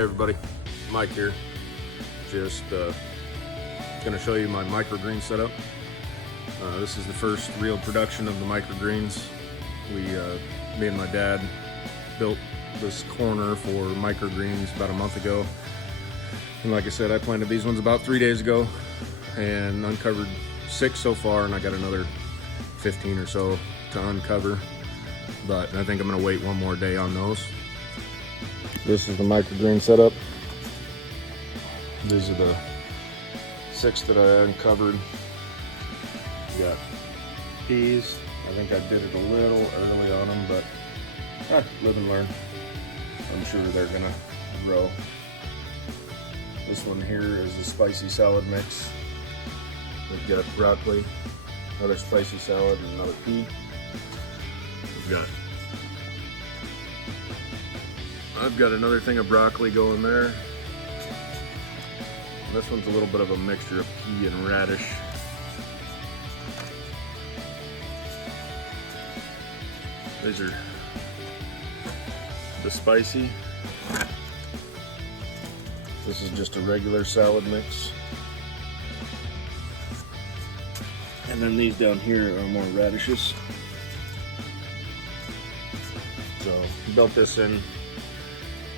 Hey everybody, Mike here. Just gonna show you my microgreen setup. This is the first real production of the microgreens. Me and my dad built this corner for microgreens about a month ago. And like I said, I planted these ones about 3 days ago and uncovered 6 so far, and I got another 15 or so to uncover. But I think I'm gonna wait one more day on those. This is the microgreen setup. These are the 6 that I uncovered. We got peas. I think I did it a little early on them, but live and learn. I'm sure they're gonna grow. This one here is the spicy salad mix. We've got broccoli, another spicy salad, and another pea. I've got another thing of broccoli going there. This one's a little bit of a mixture of pea and radish. These are the spicy. This is just a regular salad mix. And then these down here are more radishes. So, built this in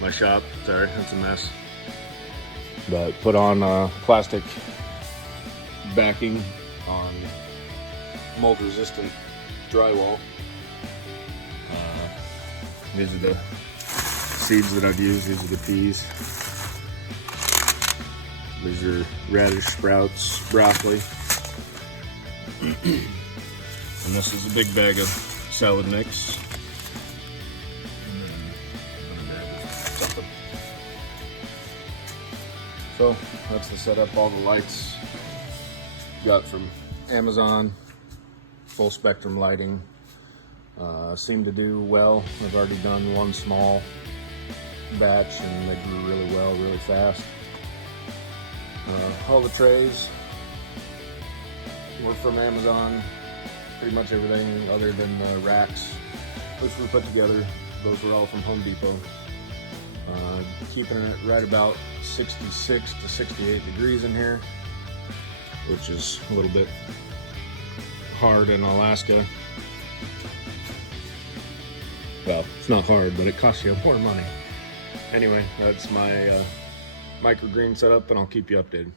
my shop. Sorry, that's a mess. But put on plastic backing on mold resistant drywall. These are the seeds that I've used. These are the peas. These are radish sprouts, broccoli. And this is a big bag of salad mix. So that's the setup. All the lights got from Amazon, full spectrum lighting. Seem to do well. I've already done one small batch and they grew really well, really fast. All the trays were from Amazon. Pretty much everything other than the racks which were put together, those were all from Home Depot. Keeping it right about 66 to 68 degrees in here, which is a little bit hard in Alaska. Well, it's not hard, but it costs you more money. Anyway, that's my microgreen setup, and I'll keep you updated.